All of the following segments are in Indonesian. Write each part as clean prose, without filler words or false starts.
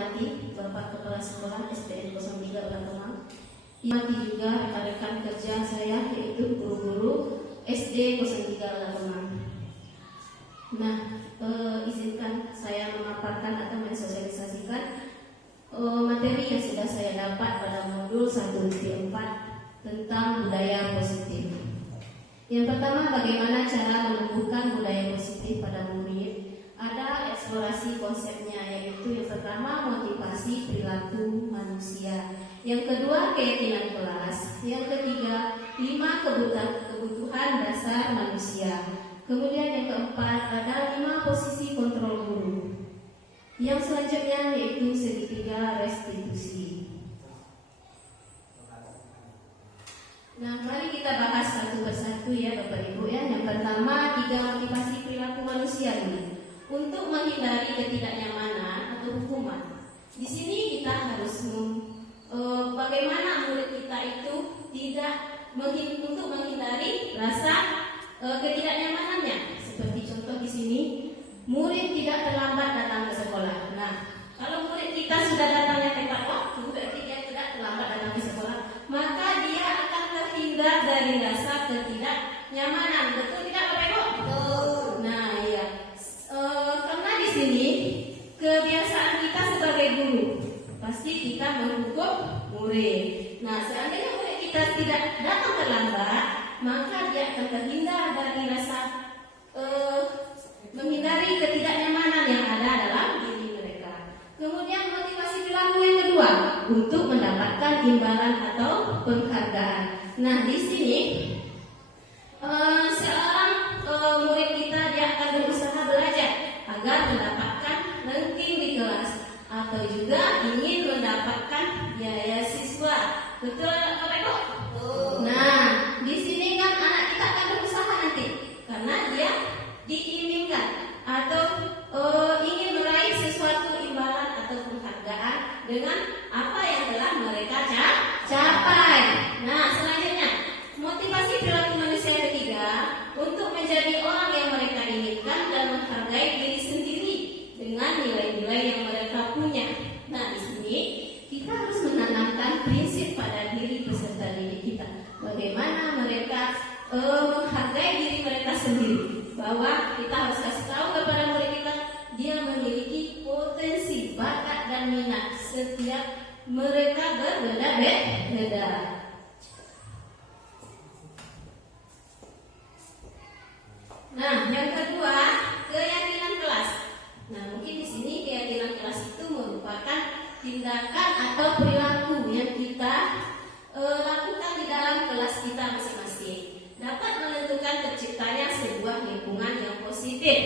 hormati Bapak Kepala Sekolah SDN 03 Ulang, hormati juga rekan-rekan kerja saya yaitu guru-guru SD 03 Ulang. Nah, izinkan saya memaparkan atau mensosialisasikan materi yang sudah saya dapat pada modul 1-4 tentang budaya positif. Yang pertama, bagaimana cara menumbuhkan budaya positif pada murid. Ada eksplorasi konsepnya, yaitu yang pertama motivasi perilaku manusia, yang kedua keyakinan kelas, yang ketiga 5 kebutuhan dasar manusia, kemudian yang keempat ada 5 posisi kontrol guru, yang selanjutnya yaitu segitiga restitusi. Nah, mari kita bahas satu persatu ya Bapak Ibu ya. Yang pertama, 3 motivasi perilaku manusia ini. Untuk menghindari ketidaknyamanan atau hukuman. Di sini kita harus bagaimana murid kita itu tidak untuk menghindari rasa ketidaknyamanannya. Seperti contoh di sini, murid tidak terlambat datang ke sekolah. Nah, kalau murid kita sudah datangnya tepat waktu, berarti dia tidak terlambat datang ke sekolah, maka dia akan terhindar dari rasa ketidaknyamanan. Betul tidak Bapak Ibu? Betul. Nah, iya. Karena di sini kebiasaan kita sebagai guru, pasti kita menghukum murid. Nah, seandainya murid kita tidak datang terlambat, maka dia akan terhindar dari rasa menghindari ketidaknyamanan yang ada dalam diri mereka. Kemudian motivasi perilaku yang kedua, untuk mendapatkan imbalan atau penghargaan. Nah, di sini seorang murid kita dia akan berusaha belajar agar mendapatkan ranking di kelas atau juga ingin mendapatkan biaya siswa. Betul Bapak Ibu? Nah, di sini kan anak kita akan berusaha nanti karena dia diinginkan atau ingin meraih sesuatu imbalan atau penghargaan dengan apa yang telah mereka capai. Nah, selanjutnya motivasi perilaku manusia yang ketiga, untuk menjadi orang yang mereka inginkan dan menghargai diri sendiri dengan nilai-nilai yang mereka punya. Nah, di sini kita harus menanamkan prinsip pada diri peserta didik kita. Bagaimana mereka menghargai diri mereka sendiri, bahwa kita harus kasih tahu kepada murid kita dia memiliki potensi, bakat dan minat. Setiap mereka berbeda-beda. Nah, yang kedua, keyakinan kelas. Nah, mungkin di sini keyakinan kelas itu merupakan tindakan atau perilaku yang kita lakukan di dalam kelas kita masing-masing, dapat menentukan terciptanya sebuah lingkungan yang positif.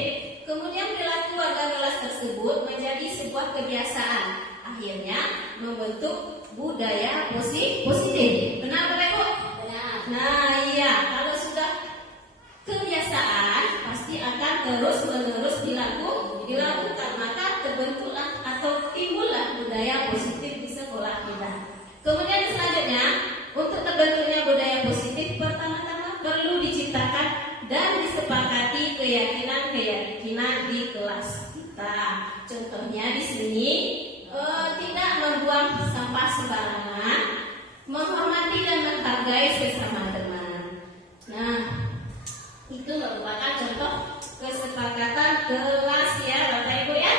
Kemudian perilaku warga kelas tersebut menjadi sebuah kebiasaan, akhirnya membentuk budaya positif. Benar Bapak Ibu? Benar. Nah, iya, kalau sudah kebiasaan pasti akan terus-menerus dilakukan, maka terbentuklah atau timbullah budaya positif di sekolah kita. Kemudian selanjutnya, untuk terbentuknya budaya positif, pertama-tama perlu diciptakan dan disepakati keyakinan di kelas kita. Contohnya di sini tidak membuang sampah sembarangan, menghormati dan menghargai sesama teman. Nah, itu merupakan contoh kesepakatan kelas ya Bapak Ibu ya.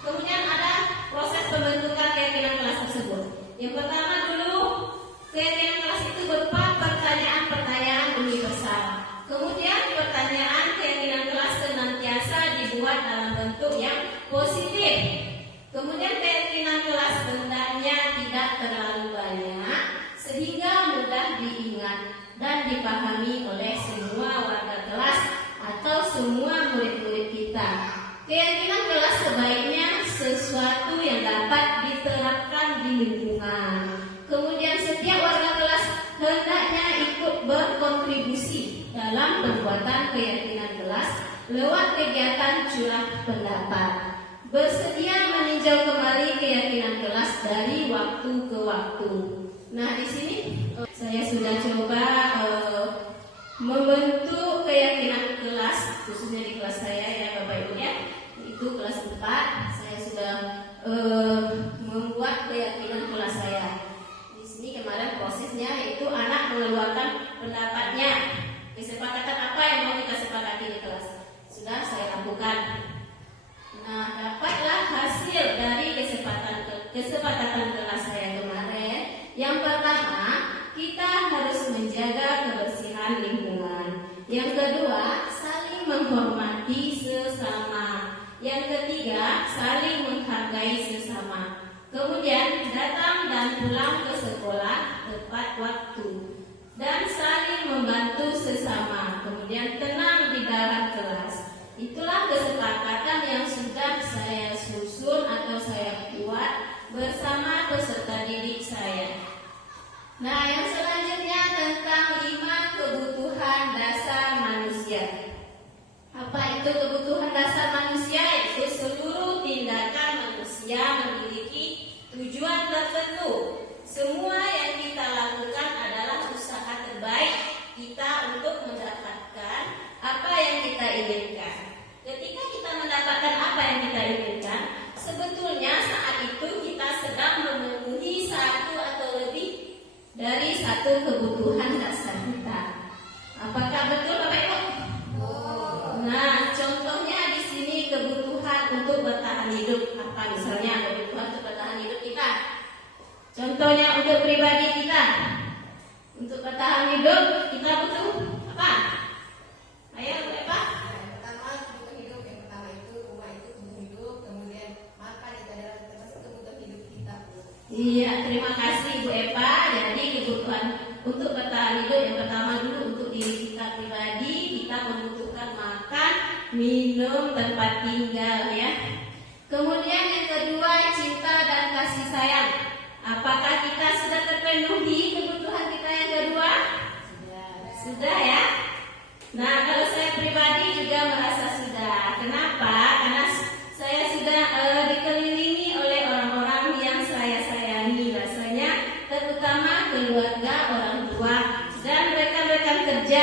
Kemudian ada proses pembentukan keyakinan kelas tersebut. Yang pertama dulu, keyakinan kelas itu berupa pertanyaan-pertanyaan universal. Kemudian pertanyaan keyakinan kelas senantiasa dibuat dalam bentuk yang positif. Kemudian keyakinan kelas hendaknya tidak terlalu banyak sehingga mudah diingat dan dipahami oleh semua warga kelas atau semua murid-murid kita. Keyakinan kelas sebaiknya sesuatu yang dapat diterapkan di lingkungan. Kemudian setiap warga kelas hendaknya ikut berkontribusi dalam pembuatan keyakinan kelas lewat kegiatan curah pendapat. Bersedia meninjau kembali keyakinan kelas dari waktu ke waktu. Nah, di sini saya sudah coba membentuk keyakinan kelas, khususnya di kelas saya ya Bapak Ibu ya. Itu kelas 4, saya sudah menghargai sesama. Kemudian datang dan pulang ke sekolah tepat waktu dan saling membantu sesama. Kemudian tenang di dalam kelas. Itulah kesepakatan yang sudah saya susun atau saya buat bersama peserta didik saya. Nah, yang selanjutnya tentang 5 kebutuhan dasar manusia. Apa itu kebutuhan dasar manusia? Yaitu seluruh tindakan manusia memiliki tujuan tertentu. Semua yang kita lakukan adalah usaha terbaik kita untuk mendapatkan apa yang kita inginkan. Ketika kita mendapatkan apa yang kita inginkan, sebetulnya saat itu kita sedang memenuhi satu atau lebih dari satu kebutuhan dasar kita. Apakah betul, Bapak Ibu? Nah, contohnya di sini kebutuhan untuk bertahan hidup. Apa misalnya kebutuhan untuk bertahan hidup kita? Contohnya untuk pribadi kita. Untuk bertahan hidup kita butuh apa? Ayo, apa? Pertama kebutuhan hidup. Yang pertama itu rumah itu kebutuhan hidup. Kemudian makan itu adalah termasuk kebutuhan hidup kita. Iya, terima kasih Bu Eva. Jadi kebutuhan untuk bertahan hidup yang pertama dulu untuk diri kita pribadi, kita membutuhkan makan, minum, tempat tinggal ya. Kemudian yang kedua, cinta dan kasih sayang. Apakah kita sudah terpenuhi kebutuhan kita yang kedua? Sudah ya. Nah, kalau saya pribadi juga merasa sudah. Kenapa? Karena saya sudah dikelilingi oleh orang-orang yang saya sayangi. Rasanya terutama keluarga, orang tua, dan rekan-rekan kerja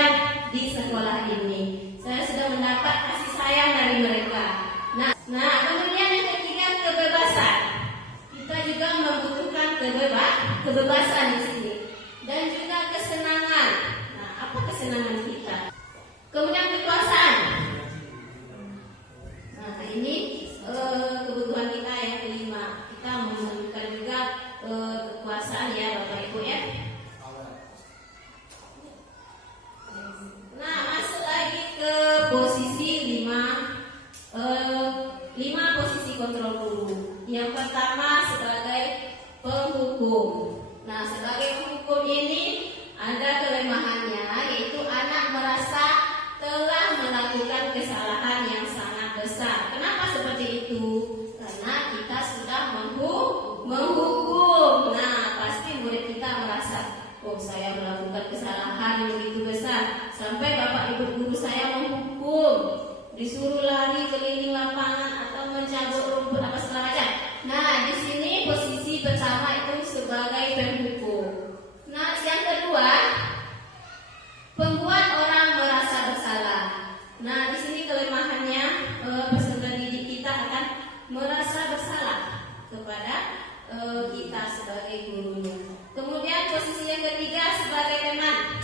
di sekolah ini. Saya sudah mendapat kasih sayang dari mereka. Nah, kemudian yang ketiga, kebebasan. Kita juga membutuhkan kebebasan di sini. Dan juga kesenangan. Nah, apa kesenangan kita? Kemudian kekuasaan. Nah, ini kebutuhan kita yang kelima. Kita membutuhkan juga kekuasaan ya, Bapak Ibu ya. Nah, masuk lagi ke posisi 5 posisi kontrol guru. Yang pertama sebagai penghukum. Nah, sebagai penghukum ini ada kelemahannya, yaitu anak merasa telah melakukan kesalahan yang sangat besar. Kenapa seperti itu? Karena kita sudah menghukum. Nah, pasti murid kita merasa, oh saya melakukan kesalahan yang begitu besar, sampai Bapak Ibu guru saya menghukum, disuruh lari keliling lapangan atau mencabut rumput apa segala macam. Nah, di sini posisi pertama itu sebagai penghukum. Nah, yang kedua, pembuat orang merasa bersalah. Nah, di sini kelemahannya peserta didik kita akan merasa bersalah kepada kita sebagai gurunya. Kemudian posisi yang ketiga sebagai teman.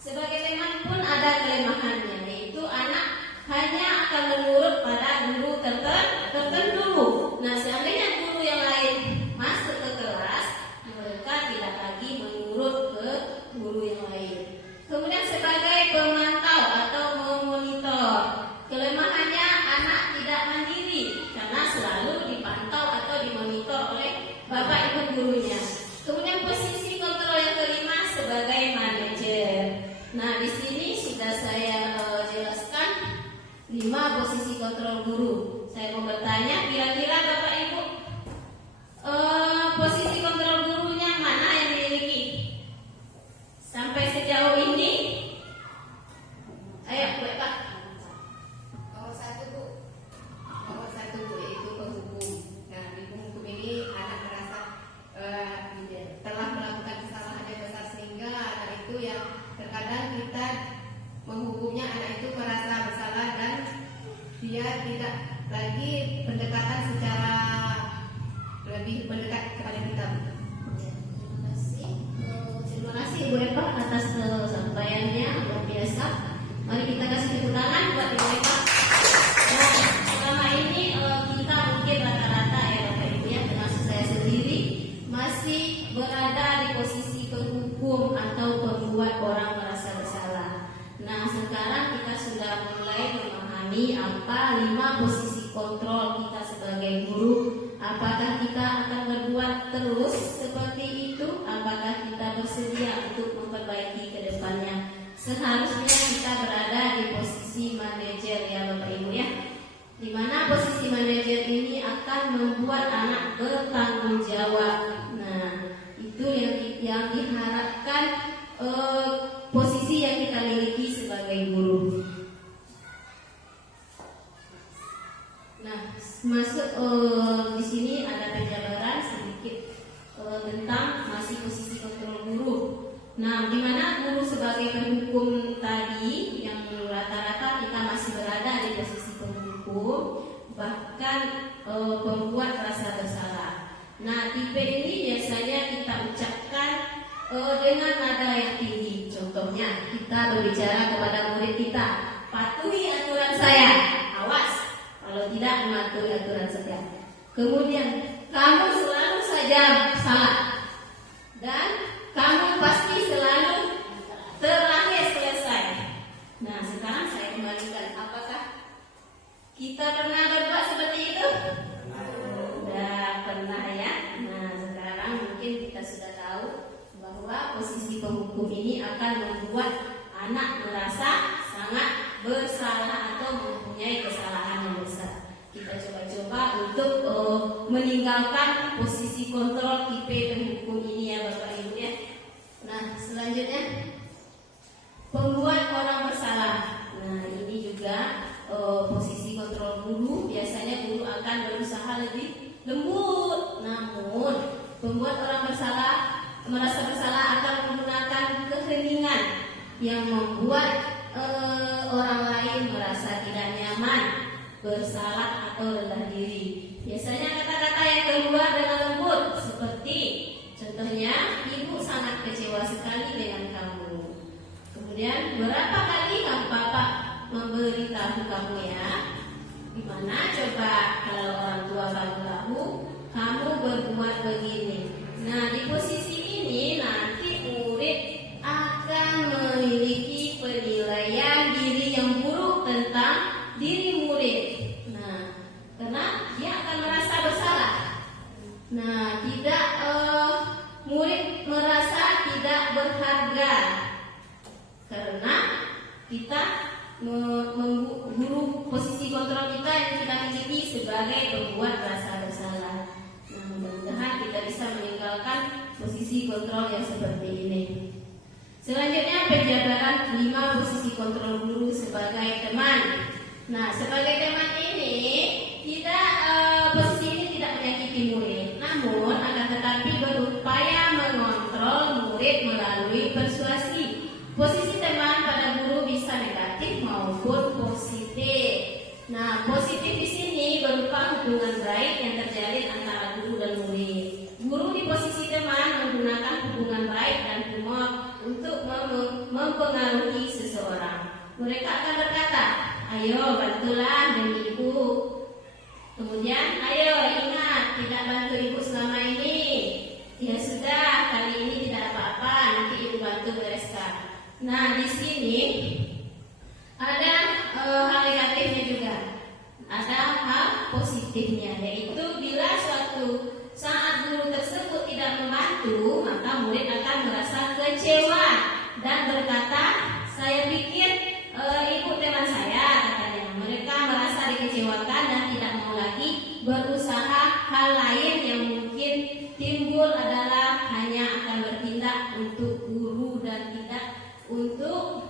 Sebagai teman pun ada kelemahannya, yaitu anak hanya akan menurut pada guru tertentu. Nah, seandainya guru yang lain masuk ke kelas, mereka tidak lagi menurut ke guru yang lain. Kemudian sebagai pemantau atau memonitor, kelemahannya anak tidak mandiri karena selalu dipantau atau dimonitor oleh Bapak Ibu gurunya. Kemudian posisi kontrol yang kelima sebagai manajer. Nah, di sini sudah saya jelaskan 5 posisi kontrol guru. Saya mau bertanya, kira-kira Bapak Ibu posisi kontrol gurunya mana yang dimiliki? Sampai sejauh ini? Ayo, Bu Eva. Nomor 1 Bu. Nomor 1 Bu, yaitu penghukum. Nah, di penghukum ini anak merasa telah melakukan kesalahan yang besar, sehingga anak itu yang terkadang kita menghukumnya, anak itu merasa bersalah dan dia tidak lagi pendekatan secara lebih mendekat kepada kita. Terima kasih Bu Eva atas sampaiannya, luar biasa. Mari kita kasih tepuk tangan buat Ibu Eva. Nah, selama ini kita mungkin rata-rata ya Bapak Ibu ya, termasuk saya sendiri, masih berada di posisi penghukum atau pembuat orang merasa bersalah. Nah, sekarang kita sudah mulai memahami apa 5 posisi kontrol kita sebagai guru, Apakah kita akan berbuat terus seperti itu? Apakah kita bersedia untuk memperbaiki ke depannya? Seharusnya kita berada di posisi manajer ya Bapak Ibu ya, di mana posisi manajer ini akan membuat anak bertanggung jawab. Nah, itu yang diharapkan posisi yang kita miliki sebagai guru. Nah, masuk di sini ada penjabaran sedikit tentang masih posisi kontrol guru. Nah, di mana guru sebagai penghukum tadi yang rata-rata kita masih berada di posisi penghukum, bahkan pembuat rasa bersalah. Nah, tipe ini biasanya kita ucapkan dengan nada yang tinggi. Contohnya, kita berbicara kepada murid kita, patuhi aturan saya, awas kalau tidak mematuhi aturan saya. Kemudian, kamu selalu saja salah dan kamu pasti selalu terakhir selesai. Nah, sekarang saya kembalikan, apakah kita pernah berbuat seperti itu? Sudah pernah ya. Nah, sekarang mungkin kita sudah tahu bahwa posisi penghukum ini akan membuat anak merasa sangat bersalah atau mempunyai kesalahan yang besar. Kita coba-coba untuk meninggalkan posisi kontrol tipe penghukum ini ya Bapak Ibu ya. Nah, selanjutnya pembuat orang bersalah. Nah, ini juga posisi kontrol guru. Biasanya guru akan berusaha lebih lembut, namun pembuat orang bersalah merasa bersalah akan menggunakan keheningan yang membuat orang lain merasa tidak nyaman, bersalah atau rendah diri. Biasanya kata-kata yang keluar dengan lembut seperti contohnya, ibu sangat kecewa sekali dengan kamu. Kemudian, berapa kali Bapak memberitahu kamu ya? Gimana coba kalau orang tua kamu tahu kamu berbuat begini? Nah, di posisi ini nanti murid akan memiliki penilaian diri yang buruk tentang diri murid. Nah, karena dia akan merasa bersalah. Nah, tidak murid merasa tidak berharga karena kita guru posisi kontrol kita yang kita miliki sebagai pembuat rasa bersalah. Nah, mudah-mudahan kita bisa meninggalkan posisi kontrol yang seperti ini. Selanjutnya penjabaran 5 posisi kontrol guru sebagai teman. Nah, sebagai teman ini tidak posisi ini tidak menyakiti murid, namun akan tetapi berupaya mengontrol murid melalui persuasi. Posisi teman pada guru bisa negatif maupun positif. Nah, positif di sini berupa hubungan baik yang terjalin antara guru dan murid. Guru di posisi teman menggunakan hubungan baik dan humor untuk mempengaruhi seseorang. Mereka akan berkata, ayo bantulah demi ibu. Kemudian, ayo ingat tidak bantu ibu selama ini. Ya sudah, kali ini tidak apa-apa, nanti ibu bantu bereskan. Nah, di sini ada hal negatifnya juga. Ada hal positifnya, yaitu bila suatu saat guru tersebut tidak membantu, maka murid akan merasa kecewa dan berkata, saya pikir ibu teman saya, katanya. Mereka merasa dikecewakan dan tidak mau lagi berusaha. Hal lain yang mungkin timbul adalah hanya akan bertindak untuk guru dan tidak untuk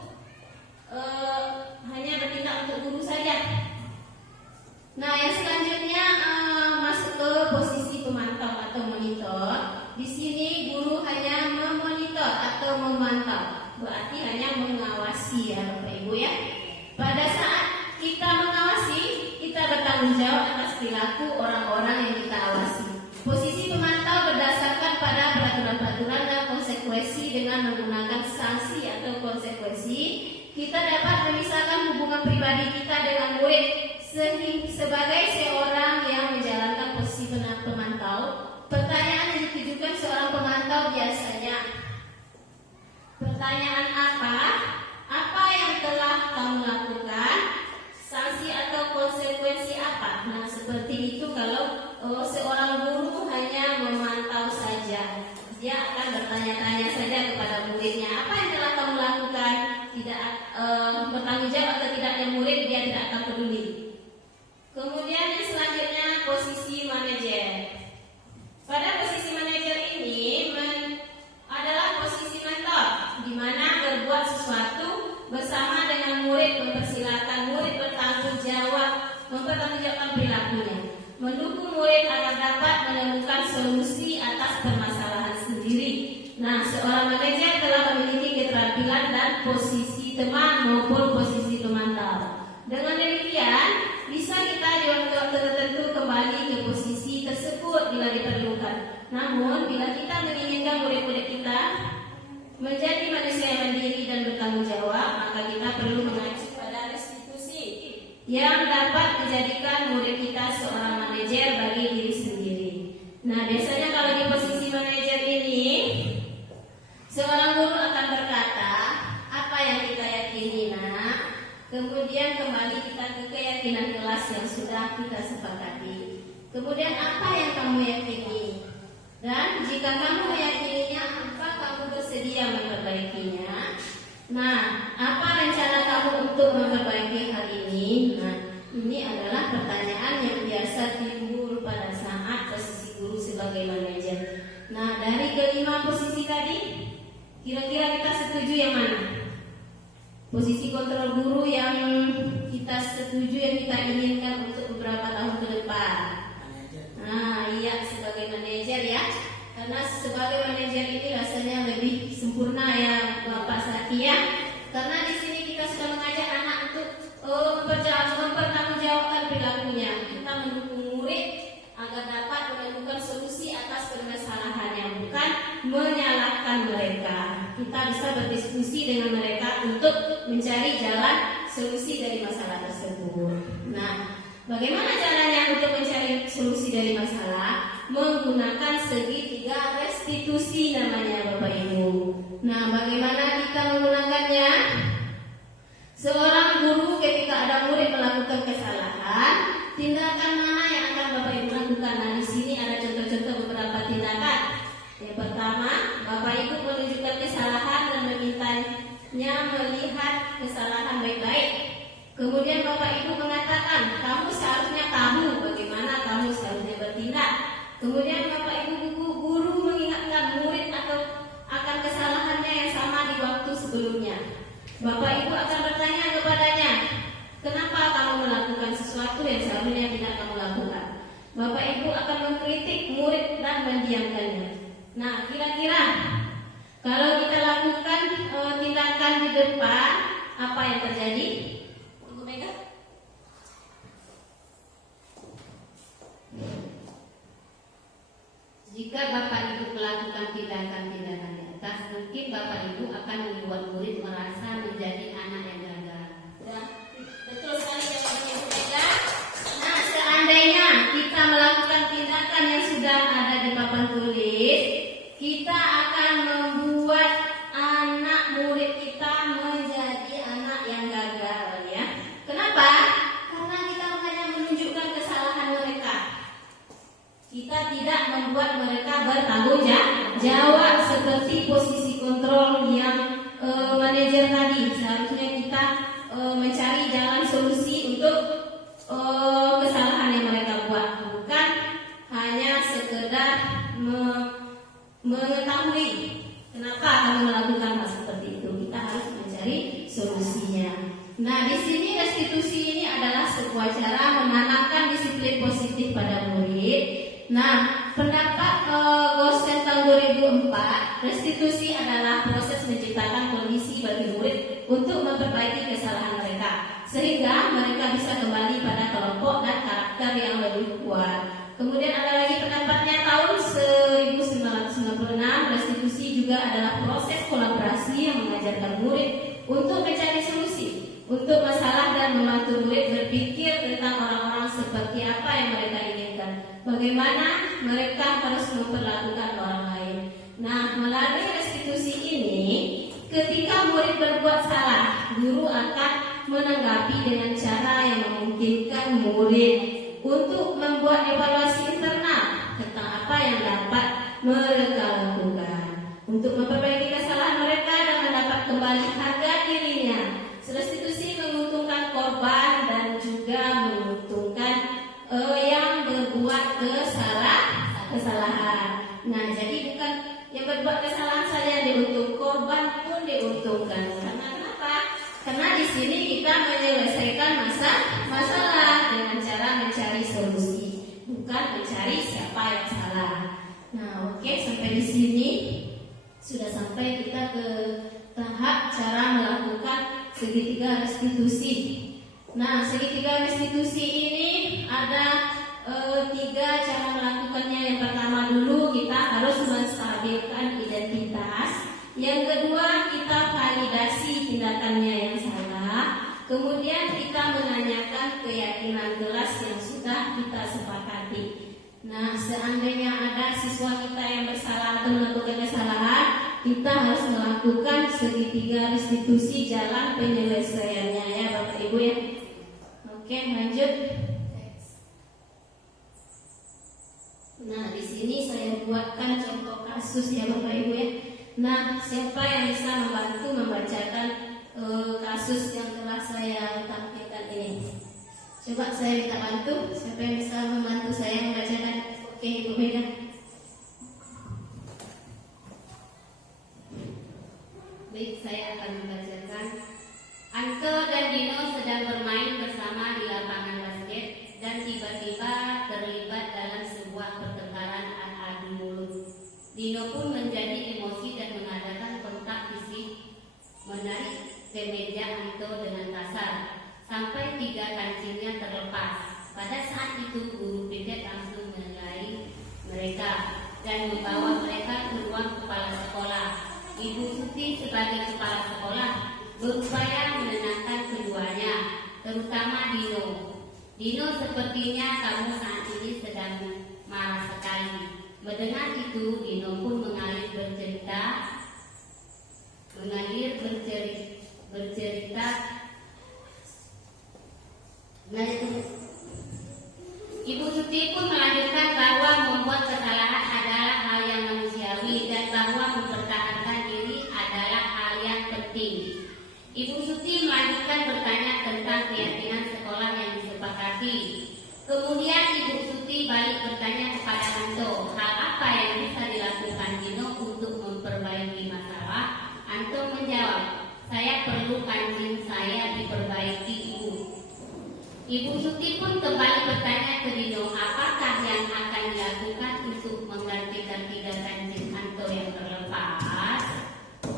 hanya bertindak untuk guru saja. Nah, yang selanjutnya masuk ke posisi pemantau atau monitor. Di sini guru hanya memonitor atau memantau, berarti hanya mengawasi ya Bapak Ibu ya. Pada saat kita mengawasi, kita bertanggung jawab atas perilaku orang-orang yang kita awasi. Posisi pemantau berdasarkan pada peraturan-peraturan dan konsekuensi. Dengan menggunakan sanksi atau konsekuensi, kita dapat memisahkan hubungan pribadi kita dengan murid. Sebagai seorang yang menjalankan posisi pemantau, pertanyaan yang ditujukan seorang pemantau biasanya, pertanyaan apa? Apa yang telah kamu lakukan? Sanksi atau konsekuensi apa? Nah, seperti itu kalau seorang guru hanya memantau saja. Dia akan bertanya-tanya saja kepada muridnya, apa yang telah kamu lakukan? Tidak bertanggung jawab atau tidaknya murid, dia tidak akan peduli. Kemudian yang selanjutnya posisi manajer. Pada posisi manajer ini adalah posisi mentor, di mana berbuat sesuatu bersama dengan murid, mempersilakan murid mempertanggungjawabkan perilakunya, mendukung murid agar dapat menemukan solusi atas permasalahan sendiri. Nah, seorang manajer telah memiliki keterampilan dan posisi teman maupun posisi pemantau. Dengan demikian, bisa kita di waktu tertentu kembali ke posisi tersebut bila diperlukan. Namun, bila kita menginginkan murid-murid kita menjadi manusia yang mandiri dan bertanggung jawab, maka kita perlu mengacu pada restitusi yang dapat menjadikan murid kita seorang manajer bagi diri sendiri. Nah, biasanya kalau di posisi manajer ini, seorang guru akan berkata, apa yang kita yakini, nak? Kemudian kembali kita ke keyakinan kelas yang sudah kita sepakati. Kemudian apa yang kamu yakini? Dan jika kamu meyakininya, apa kamu bersedia memperbaikinya? Nah, apa rencana kamu untuk memperbaiki hal ini? Nah, ini adalah pertanyaan yang biasa timbul pada saat posisi guru sebagai manajer. Nah, dari kelima posisi tadi, kira-kira kita setuju yang mana? Posisi kontrol guru yang kita setuju, yang kita inginkan untuk beberapa tahun ke depan. Nah, iya, sebagai manajer ya. Karena sebagai manajer ini rasanya lebih sempurna ya Bapak Saki ya. Karena di sini kita sudah mengajak anak untuk mempertanggungjawabkan perilakunya. Kita mendukung murid agar dapat menemukan solusi atas permasalahannya, bukan menyalahkan mereka. Kita bisa berdiskusi dengan mereka untuk mencari jalan solusi dari masalah tersebut. Nah, bagaimana caranya untuk mencari solusi dari masalah? Menggunakan segitiga restitusi namanya Bapak Ibu. Nah, bagaimana kita menggunakannya? Seorang guru ketika ada murid melakukan kesalahan, tindakan mana yang akan Bapak Ibu lakukan? Nah, di sini ada contoh-contoh beberapa tindakan. Yang pertama, Bapak Ibu menunjukkan kesalahan dan memintanya melihat kesalahan baik-baik. Kemudian Bapak Ibu mengatakan, kamu seharusnya tahu bagaimana kamu seharusnya bertindak. Kemudian Bapak Ibu guru mengingatkan murid atau akan kesalahannya yang sama di waktu sebelumnya. Bapak Ibu akan bertanya kepadanya, kenapa kamu melakukan sesuatu yang seharusnya tidak kamu lakukan? Bapak Ibu akan mengkritik murid dan mendiamkannya. Nah, kira-kira kalau kita lakukan tindakan di depan, apa yang terjadi? Ibu Mega? Jika Bapak Ibu melakukan tindakan-tindakan di atas, mungkin Bapak Ibu akan membuat murid merasa menjadi anak yang gagal. Ya, betul sekali ya Bapak Ibu Mega. Nah, seandainya kita melakukan tindakan yang sudah ada di papan tulis, kita akan membuat anak murid kita menjadi anak yang gagal ya. Kenapa? Karena kita hanya menunjukkan kesalahan mereka. Kita tidak membuat mereka bertanggung jawab seperti posisi kontrol yang manajer tadi. Seharusnya kita mencari jalan solusi untuk kesalahan yang mereka buat, bukan hanya sekedar mengetahui kenapa kamu melakukan hal seperti itu. Kita harus mencari solusinya. Nah, di sini restitusi ini adalah sebuah cara menanamkan disiplin positif pada murid. Nah, pendapat Gosen tahun 2004, restitusi adalah proses menciptakan kondisi bagi murid untuk memperbaiki kesalahan mereka, sehingga mereka bisa kembali pada kelompok dan karakter yang lebih kuat. Kemudian ada lagi pendapatnya tahun 1996, restitusi juga adalah proses kolaborasi yang mengajarkan murid untuk mencari solusi untuk masalah dan membantu murid berpikir tentang orang-orang seperti apa yang mereka inginkan, bagaimana mereka harus memperlakukan orang lain. Nah, melalui restitusi ini, ketika murid berbuat salah, guru akan menanggapi dengan cara yang memungkinkan murid untuk membuat evaluasi internal tentang apa yang dapat mereka lakukan untuk memperbaiki kesalahan mereka dan mendapat kembali harga dirinya. Restitusi menguntungkan korban dan juga menguntungkan yang berbuat kesalahan. Nah, jadi bukan yang berbuat kesalahan saja yang diuntung, korban pun diuntungkan. Karena kenapa? Karena di sini kita menyelesaikan masalah dengan cara mencari solusi, bukan mencari siapa yang salah. Nah, oke, sampai di sini sudah sampai kita ke tahap cara melakukan segitiga restitusi. Nah, segitiga restitusi ini ada 3 cara melakukannya. Yang pertama dulu kita harus menstabilkan identitas. Yang kedua kita validasi tindakannya yang salah. Kemudian kita menanyakan keyakinan kelas yang sudah kita sepakati. Nah, seandainya ada siswa kita yang bersalah atau melakukan kesalahan, kita harus melakukan segitiga restitusi jalan penyelesaiannya ya Bapak Ibu ya. Oke, lanjut. Nah, di sini saya buatkan contoh kasus ya Bapak Ibu ya. Nah, siapa yang bisa membantu membacakan kasus yang telah saya tampilkan ini? Coba saya minta bantu. Siapa yang bisa membantu saya membacakan? Oke, Ibu Mega. Baik, saya akan membacakan. Anto dan Dino sedang bermain bersama di lapangan basket dan tiba-tiba terlibat dalam sebuah pertengkaran adu mulut. Dino pun menjadi emosi dan mengadakan kontak fisik, menarik ke meja Anto dengan kasar sampai 3 kancingnya terlepas. Pada saat itu guru piket langsung menilai mereka dan membawa mereka ke ruang kepala sekolah. Ibu Suti sebagai kepala sekolah berupaya menenangkan keduanya, terutama Dino. Dino, sepertinya kamu saat ini sedang marah sekali. Mendengar itu, Dino pun mengalir bercerita. Ibu Suti pun melanjutkan bahwa membuat kesalahan adalah hal yang manusiawi dan bahwa mempertahankan diri adalah hal yang penting. Ibu Suti melanjutkan bertanya tentang keyakinan sekolah yang disepakati. Kemudian Ibu Suti balik bertanya kepada Anto, hal apa yang bisa dilakukan Dino untuk memperbaiki masalah? Anto menjawab, saya perlu kancing saya diperbaiki, Ibu. Ibu Suti pun kembali bertanya ke Dino, apakah yang akan dilakukan untuk menggantikan 3 kancing Anto yang terlepas?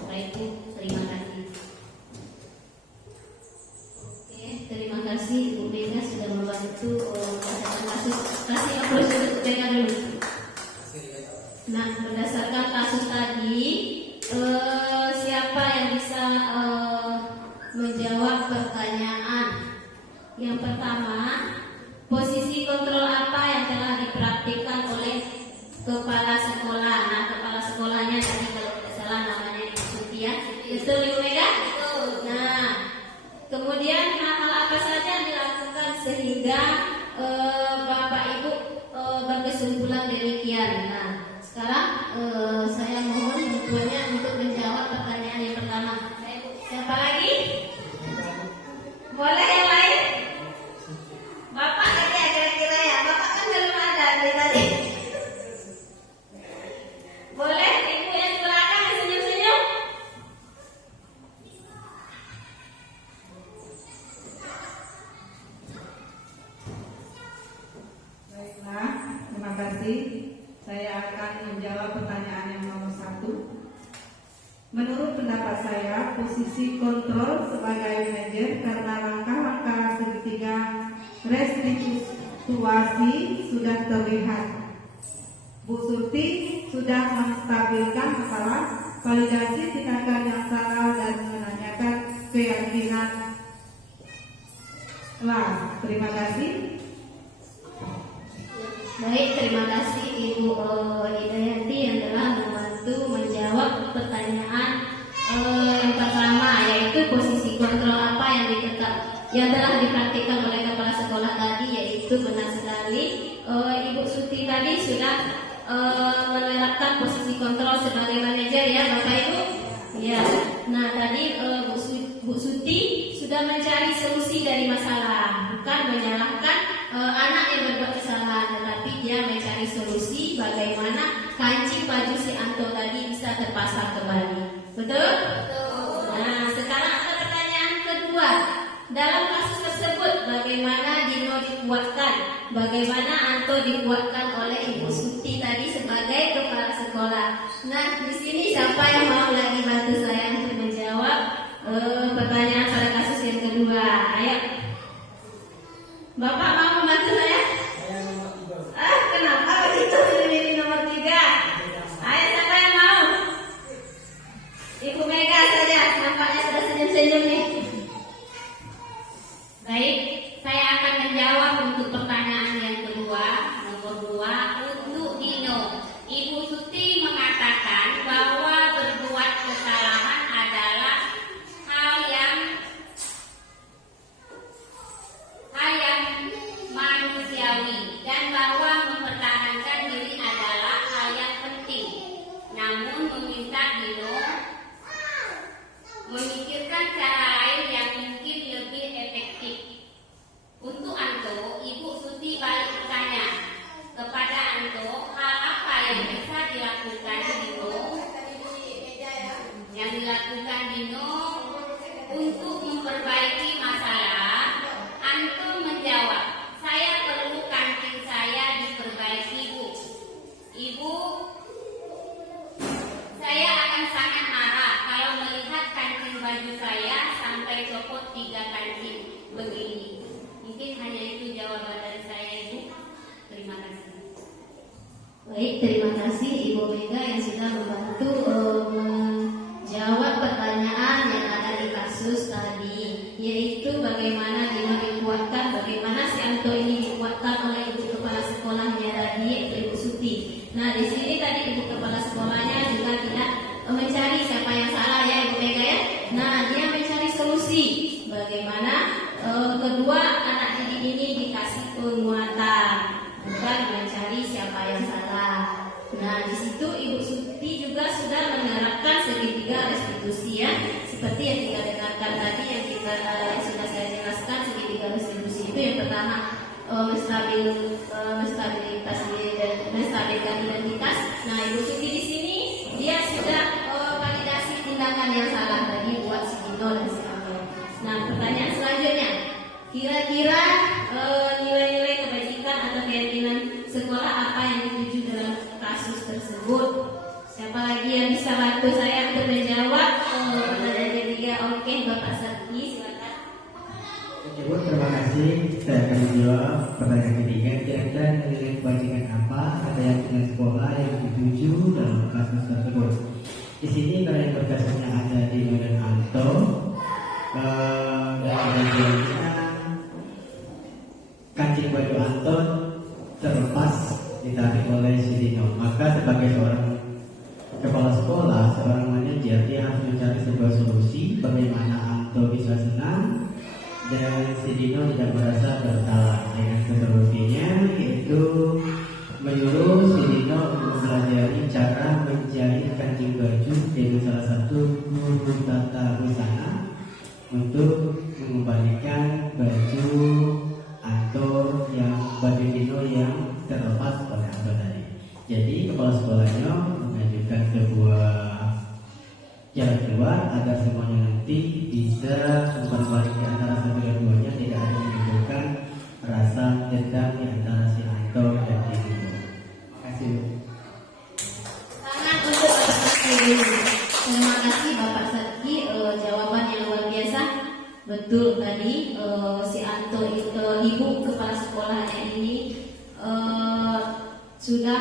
Baik, Bu, terima kasih. Oke, terima kasih Ibu Mega sudah membantu membacakan kasus. Kasih aplaus untuk Mega dulu. Nah, berdasarkan kasus tadi, siapa yang bisa menjawab pertanyaan? Yang pertama, posisi kontrol apa yang telah dipraktikkan oleh kepala sekolah? Nah, kepala sekolahnya tadi kalau tidak salah namanya Ibu Suti ya. Betul Ibu Mega? Nah, kemudian hal-hal apa saja yang dilakukan sehingga Bapak Ibu berkesimpulan demikian. Nah, sekarang saya mohon bantuannya untuk menjawab pertanyaan yang pertama. Siapa lagi? Boleh yang lain? Bapak tadi ya kira-kira ya. Bapak kan belum ada dari tadi. Boleh Ibu yang belakang senyum-senyum? Baiklah, terima kasih. Saya akan menjawab pertanyaan yang nomor 1. Menurut pendapat saya, posisi kontrol sebagai manajer karena langkah-langkah segitiga restitusi sudah terlihat. Bu Surti sudah menstabilkan masalah, validasi tindakan yang salah dan menanyakan keyakinan kelas. Terima kasih. Baik, terima kasih Ibu Hidayati yang telah membantu menjawab pertanyaan yang pertama, yaitu posisi kontrol apa yang telah dipraktikkan oleh kepala sekolah tadi, yaitu benar sekali. Ibu Suti tadi sudah menerapkan posisi kontrol sebagai manajer ya Bapak Ibu. Ya. Nah tadi Bu Suti sudah mencari solusi dari masalah, bukan menyalahkan anak yang berbuat kesalahan, tetapi dia mencari solusi bagaimana kancing baju si Anto tadi bisa terpasang kembali. Betul? Nah sekarang ada pertanyaan kedua. Dalam kasus tersebut bagaimana Dino dikuatkan? Bagaimana Anto dikuatkan oleh Ibu Suti tadi sebagai kepala sekolah? Nah di sini siapa yang mau lagi bantu saya untuk menjawab pertanyaan pada kasus yang kedua? Ayo, Bapak mau membantu saya? Kenapa begitu memilih nomor 3? Ayo, siapa yang mau? Ibu Mega saja, nampaknya sudah senyum-senyum nih. Baik, saya akan menjawab untuk pertanyaan yang kedua, nomor 2 untuk Dino. Ibu Suti mengatakan bahwa berbuat kesalahan adalah hal yang manusiawi dan bahwa mempertahankan diri adalah hal yang penting. Namun meminta Dino memikirkan cara lain yang mungkin lebih efektif. Untuk Anto, Ibu Suti balik bertanya kepada Anto, hal apa yang bisa dilakukan Dino untuk memperbaiki masalah. Anto menjawab, saya perlu kancing saya diperbaiki Bu. Ibu, saya akan sangat marah kalau melihat kancing baju saya sampai copot 3 kancing begini. Mungkin hanya itu jawaban dari saya Ibu. Terima kasih. Baik, terima kasih Ibu Mega yang sudah membantu menjawab pertanyaan yang ada di kasus tadi, yaitu bagaimana Dino dikuatkan, bagaimana si Anto ini dikuatkan oleh ibu kepala sekolahnya tadi, yaitu Ibu Suti. Nah di sini tadi ibu kepala sekolahnya juga tidak mencari siapa yang salah ya Ibu Mega ya. Nah dia mencari solusi bagaimana kedua anak didik ini dikasih penguatan, bukan mencari siapa yang salah. Nah di situ Ibu Suti juga sudah menerapkan segitiga restitusi ya, seperti yang kita dengarkan tadi yang sudah saya jelaskan. Segitiga restitusi itu yang pertama menstabilkan identitas. Nah Ibu Suti di sini dia sudah validasi tindakan yang salah tadi buat si Dino dan si Anto. Nah pertanyaan selanjutnya, kira-kira nilai-nilai kebajikan atau keyakinan sekolah apa yang dituju dalam kasus tersebut? Siapa lagi yang bisa bantu saya untuk menjawab pertanyaan ketiga? Oke, Bapak Sakti, silakan. Ibu, terima kasih. Saya akan menjawab pertanyaan ketiga. Kira-kira nilai kebajikan apa atau keyakinan sekolah yang dituju dalam kasus tersebut? Di sini nilai berkasnya ada di Medan Anto dan kemudiannya kancing baju Anto terlepas ditarik oleh si Dino. Maka sebagai seorang kepala sekolah, seorang manajer, dia harus mencari sebuah solusi bagaimana Anto bisa senang dan si Dino tidak merasa bersalah. Dengan solusinya yaitu menyuruh si Dino untuk mempelajari cara menjahit kancing baju dengan salah satu guru tata busana untuk mengembalikan baju Anto baju Dino yang terlepas oleh Anto tadi. Jadi kepala sekolahnya mengajukan sebuah jalan keluar agar semuanya nanti bisa memperbaiki antara kedua-duanya, tidak ada menimbulkan rasa dendam di antara si Anto dan Dino. Terima kasih. Tangan untuk Bapak Sakti. Terima kasih Bapak Sakti, jawaban yang luar biasa. Betul tadi si Anto ibu kepala sekolahnya ini sudah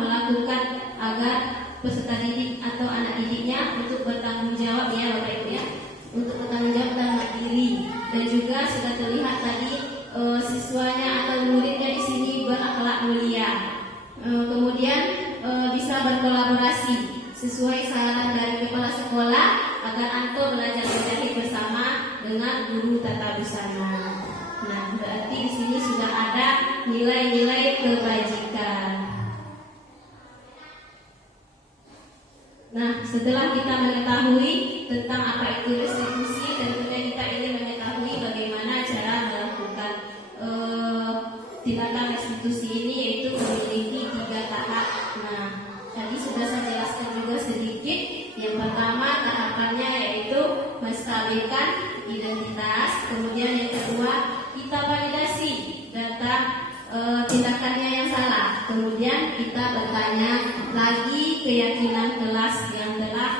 melakukan agar peserta didik atau anak didiknya untuk bertanggung jawab ya Bapak Ibu ya, untuk bertanggung jawab dan mandiri, dan juga sudah terlihat tadi siswanya atau muridnya di sini berakhlak mulia, kemudian bisa berkolaborasi sesuai saran dari kepala sekolah agar Anto belajar menjahit bersama dengan guru tata busana. Nah, berarti di sini sudah ada nilai-nilai kebajikan. Nah, setelah kita mengetahui tentang apa itu restitusi, tentunya kita ingin mengetahui bagaimana cara melakukan tindakan restitusi ini, yaitu memiliki 3 tahap. Nah, tadi sudah saya jelaskan juga sedikit. Yang pertama tahapannya yaitu menstabilkan identitas, kemudian yang kedua kita validasi data tindakannya yang salah, kemudian kita bertanya lagi keyakinan kelas yang telah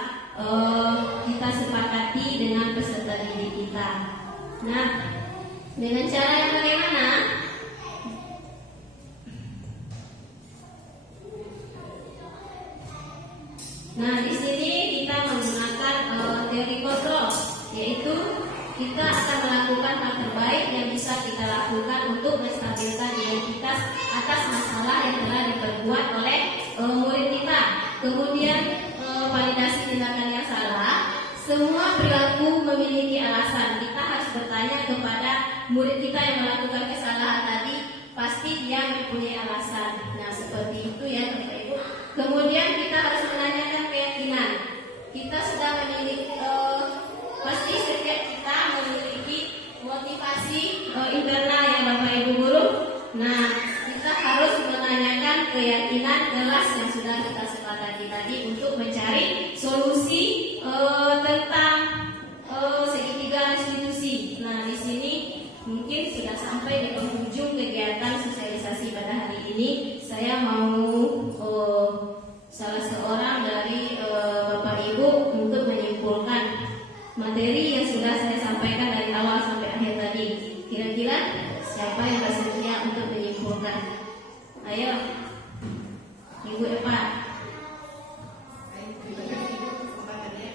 kita sepakati dengan peserta didik kita. Nah, dengan cara yang bagaimana? Nah, di sini kita menggunakan teori kontrol, yaitu kita akan melakukan hal terbaik yang bisa kita lakukan untuk menstabilkan identitas atas masalah yang telah diperbuat oleh murid kita. Kemudian validasi tindakan yang salah. Semua perilaku memiliki alasan. Kita harus bertanya kepada murid kita yang melakukan kesalahan tadi, pasti dia mempunyai alasan. Nah, seperti itu ya Bapak Ibu. Kemudian kita harus menanyakan keyakinan. Kita sudah memiliki pasti setiap kita memiliki motivasi internal ya Bapak Ibu guru. Nah, kita harus menanyakan keyakinan kelas yang sudah kita sepakati tadi untuk mencari solusi tentang segitiga restitusi. Nah, di sini mungkin sudah sampai di penghujung kegiatan sosialisasi pada hari ini. Saya mau salah seorang dari Bapak Ibu untuk menyimpulkan materi yang sudah saya sampaikan dari awal sampai akhir tadi. Kira-kira siapa yang bersedia untuk menyimpulkan? Ayo, Ibu Eva. Terima kasih Bu kesempatannya.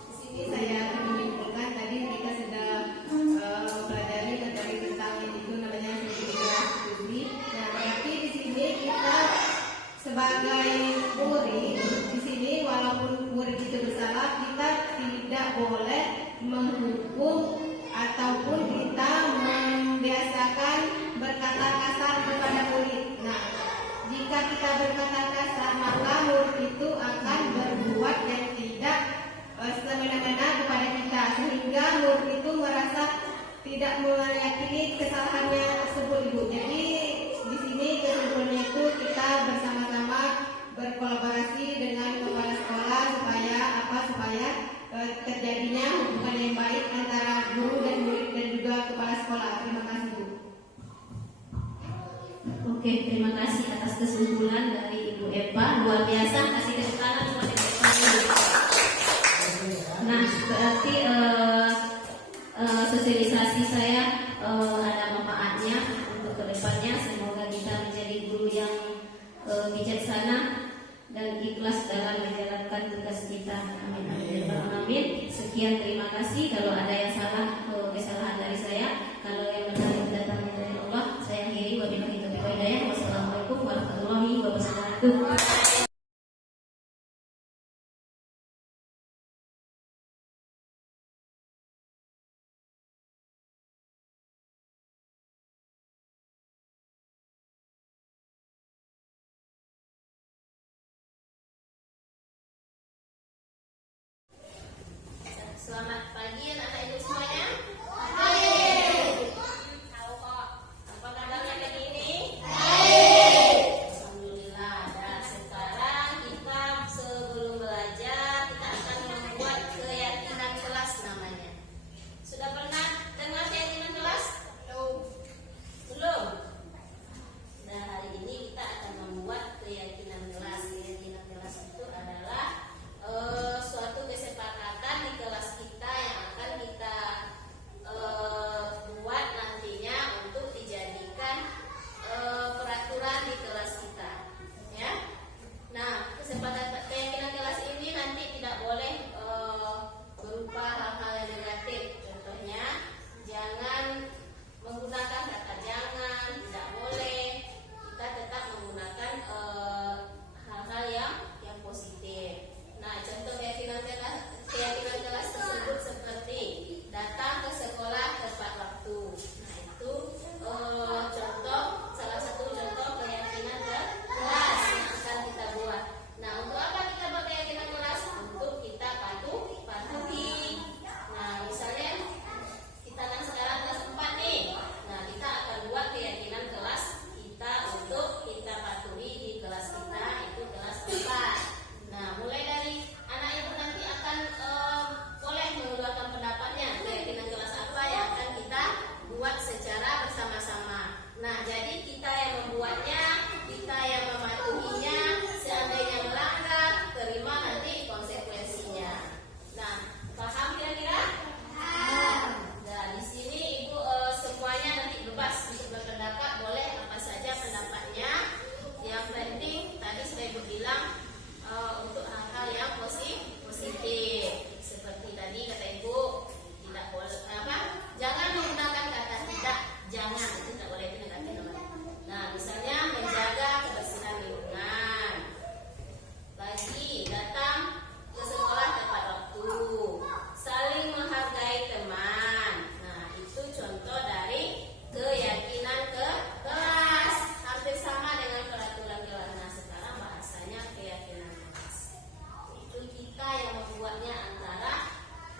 Di sini saya akan menyimpulkan tadi kita sudah mempelajari tentang itu namanya segitiga restitusi. Nah, berarti di sini kita sebagai murid di sini walaupun murid itu bersalah, kita tidak boleh menghukum ataupun kita membiasakan berkata kasar kepada murid. Nah, jika kita berkata kasar, maka murid itu akan berbuat yang tidak semena-mena kepada kita, sehingga murid itu merasa tidak meyakini kesalahannya tersebut, Ibu. Jadi di sini kesimpulannya itu kita bersama-sama berkolaborasi dengan kepala sekolah supaya terjadinya hubungan yang baik antara guru dan murid dan juga kepala sekolah. Terima kasih Bu. Oke, terima kasih atas kesimpulan dari Ibu Eva. Luar biasa, kasih tepuk tangan buat Ibu Eva. Nah, berarti sosialisasi saya ada manfaatnya untuk kedepannya. Semoga kita menjadi guru yang bijaksana dan ikhlas dalam menjalankan tugas kita. Amin, amin, amin. Sekian, terima kasih. Kalau ada yang salah, kesalahan dari saya. Kalau yang benar itu datangnya dari Allah. Saya akhiri. Wabillahi taufiq wal hidayah. Wassalamualaikum warahmatullahi wabarakatuh. Selamat pagi anak-anak ibu semuanya. Tahu kok apa kabarnya hari ini? Alhamdulillah ada sekali.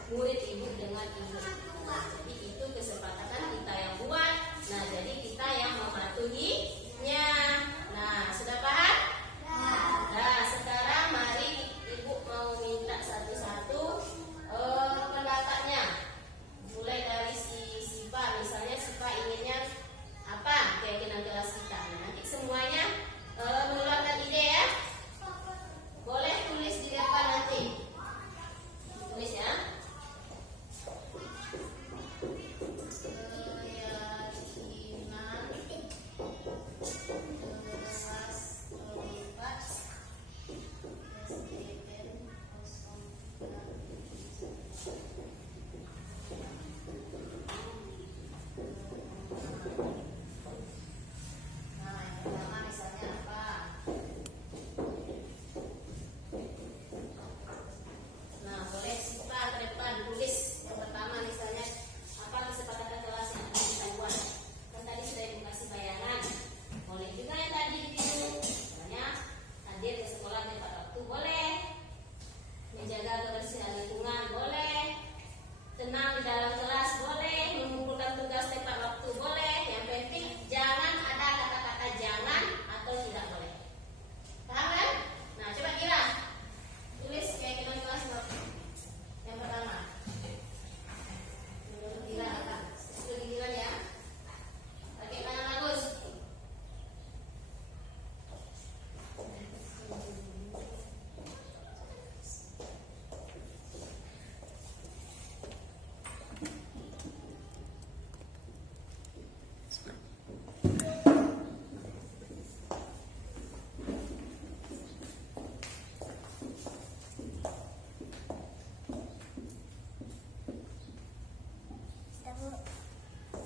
murid ibu dengan ibu. Nah, jadi itu kesepakatan kita yang buat. Nah, jadi kita yang mematuhinya. Nah, sudah paham? Nah, sekarang mari ibu mau minta satu-satu pendapatnya. Mulai dari si Sipa, misalnya Sipa inginnya apa keyakinan kelas kita. Nah, nanti semuanya mengeluarkan ide ya. Boleh tulis di depan nanti. Tulis ya. Nah, boleh Sipa ke depan tulis yang pertama misalnya apa kesepakatan kelas yang akan kita buat. Kan tadi sudah ibu kasih bayangan. Boleh juga yang tadi itu, misalnya hadir ke sekolah tepat waktu boleh, menjaga kebersihan lingkungan boleh, tenang di dalam kelas boleh, mengumpulkan tugas tepat waktu boleh. Yang penting jangan ada kata-kata jangan atau tidak boleh. Paham kan? Nah, coba kira. Tulis keyakinan kelas yang pertama. Menurut Dira apa? Sesuai giliran ya. Pakai mana bagus?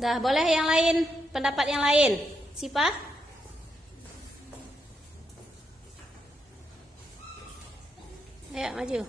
Dah, boleh yang lain, pendapat yang lain. Sipa? Ayo maju.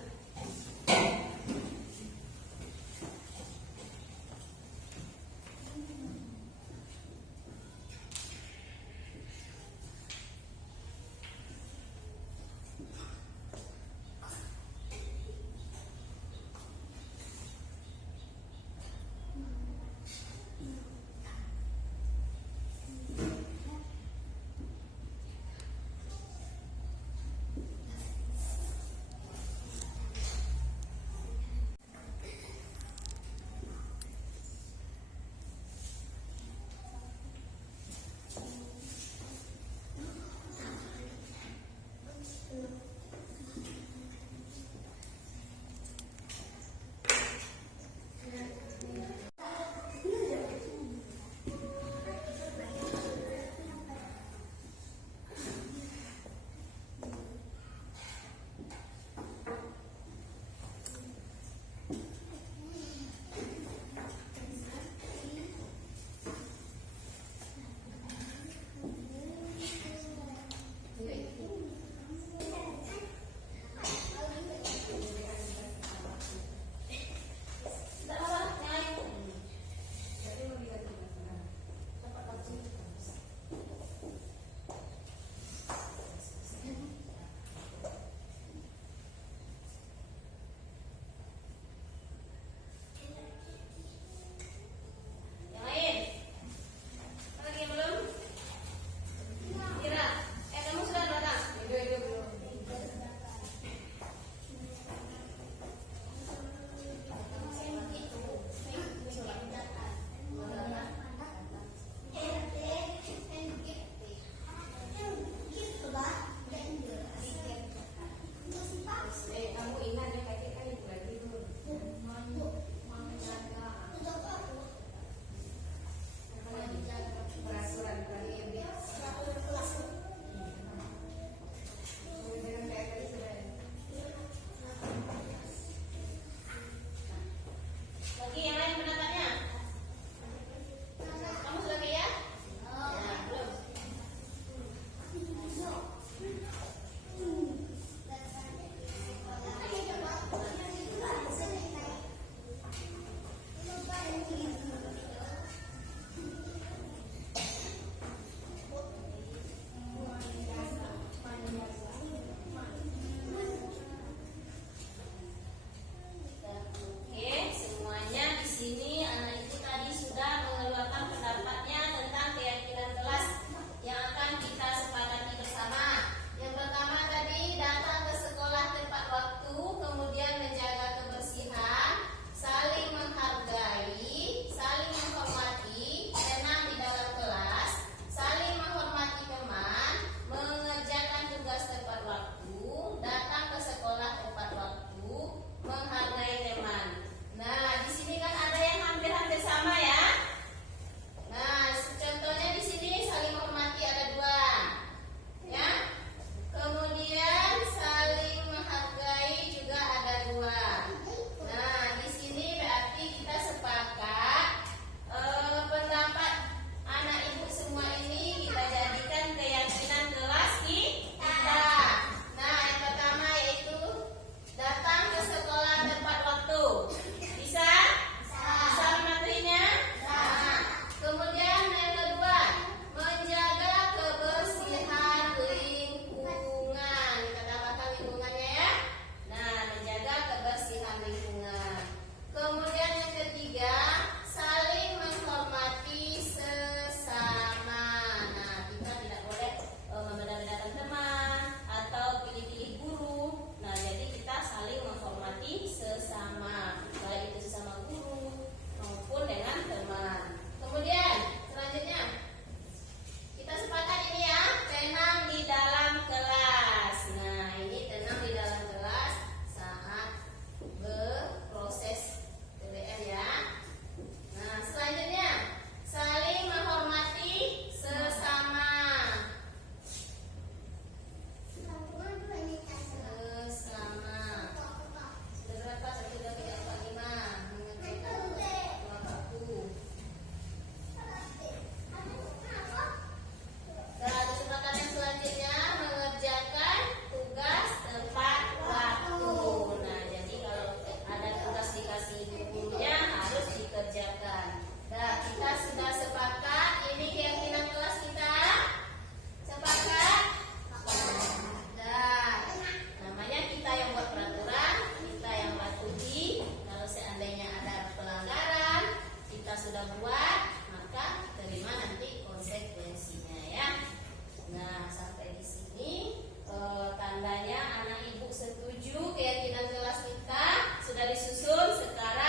keyakinan kelas kita sudah disusun. Sekarang